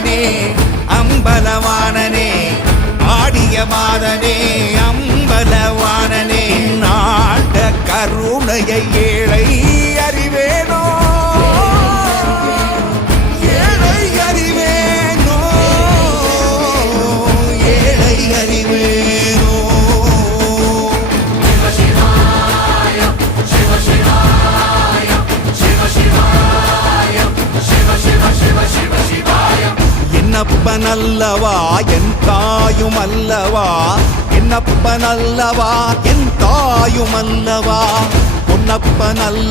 மாதனே அம்பலவானனே ஆடிய மாதனே அம்பலவானனே நாட கருணையை ஏழை அறிவேனோ ஏழை அறிவேனோ ஏழை அறிவேனோ என்னப்பனல்லவா என் தாயும் அல்லவா என்னப்பனல்லவா என் தாயும் அல்லவா பொன்னப்பனல்ல